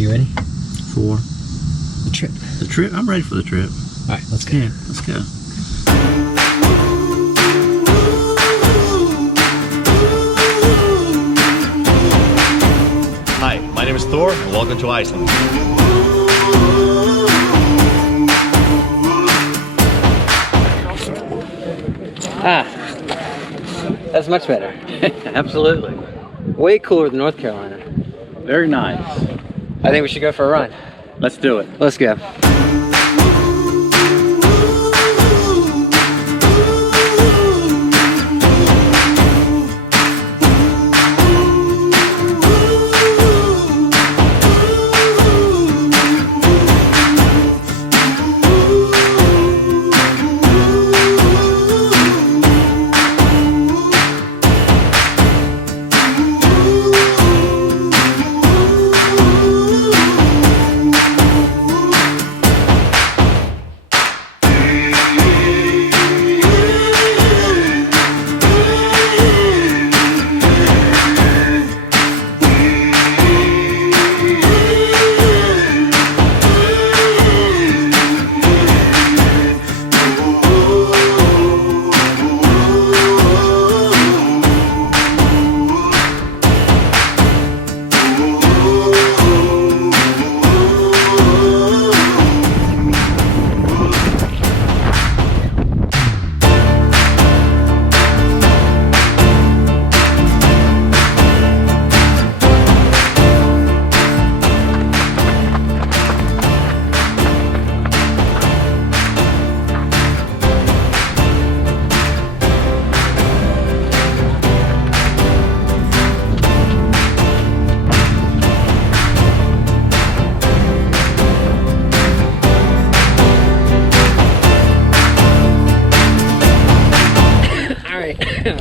you ready? For The trip. the trip? I'm ready for the trip. All right, let's go. Yeah, let's go. Hi, my name is Thor, and welcome to Iceland. That's much better. Absolutely. Way cooler than North Carolina. Very nice. I think we should go for a run. Let's do it. Let's go.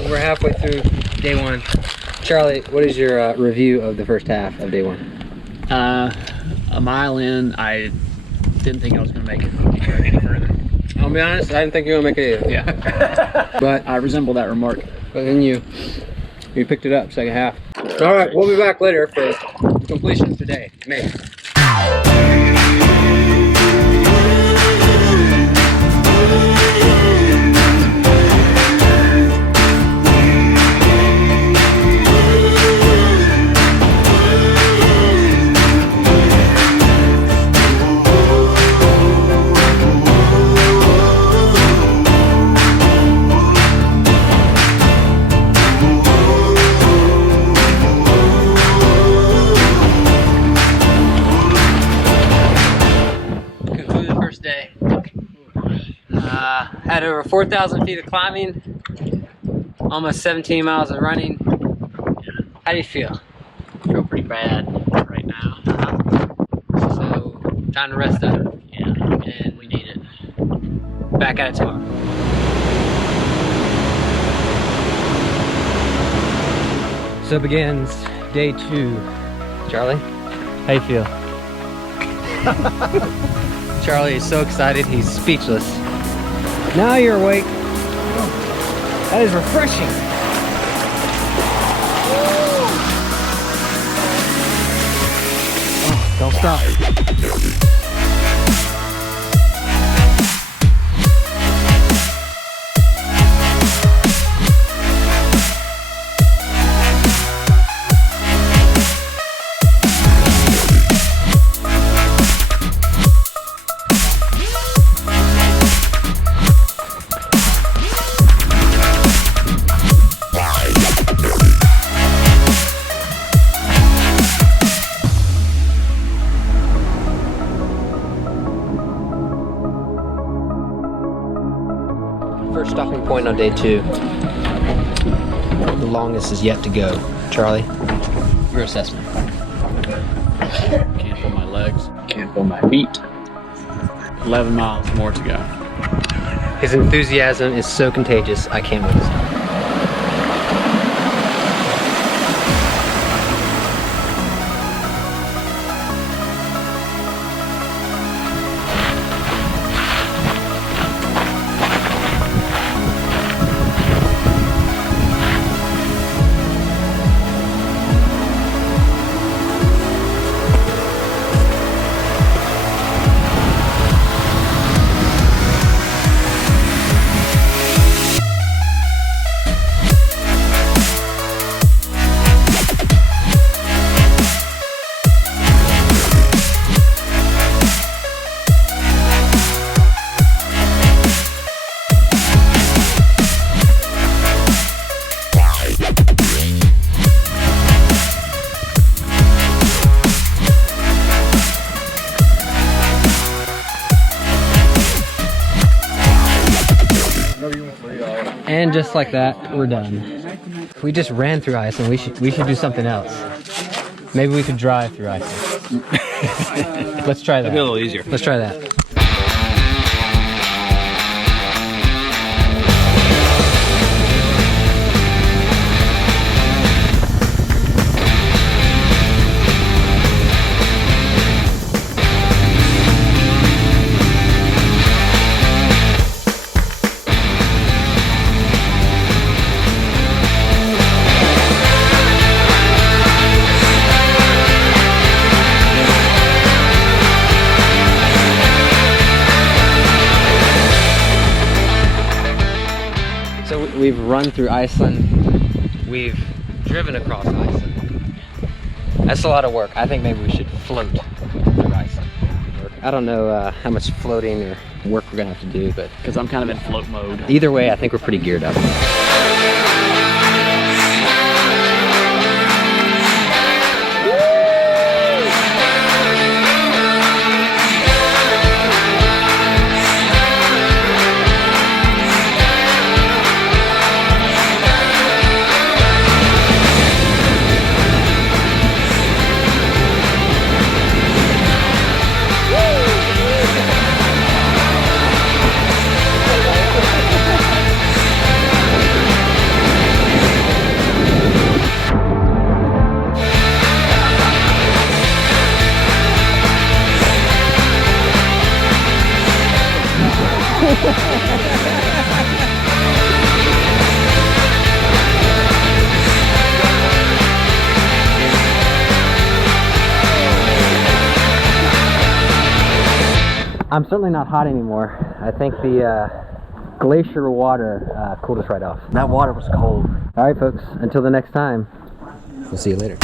We're halfway through day one. Charlie, what is your review of the first half of day one? A mile in, I didn't think I was going to make it any further. I'll be honest, I didn't think you were going to make it either. Yeah. But I resemble that remark. then you picked it up, second half. All right, we'll be back later for completion today, maybe. Had over 4,000 feet of climbing, almost 17 miles of running. How do you feel? I feel pretty bad right now. So, time to rest up. Yeah, and we need it. Back at it tomorrow. So begins day 2. Charlie? How you feel? Charlie is so excited, he's speechless. Now you're awake. That is refreshing. Oh, don't stop. First stopping point on day 2. The longest is yet to go. Charlie, your assessment. Can't feel my legs. Can't feel my feet. 11 miles more to go. His enthusiasm is so contagious, I can't wait to stop. just like that, we're done. We just ran through Iceland. We should do something else. Maybe we could drive through Iceland. Let's try that. It'll be a little easier. Let's try that. So we've run through Iceland. We've driven across Iceland. That's a lot of work. I think maybe we should float through Iceland. I don't know how much floating or work we're gonna have to do, but Because I'm kind of in float mode. either way, I think we're pretty geared up. I'm certainly not hot anymore. I think the glacier water cooled us right off. That water was cold. All right, folks, until the next time, we'll see you later.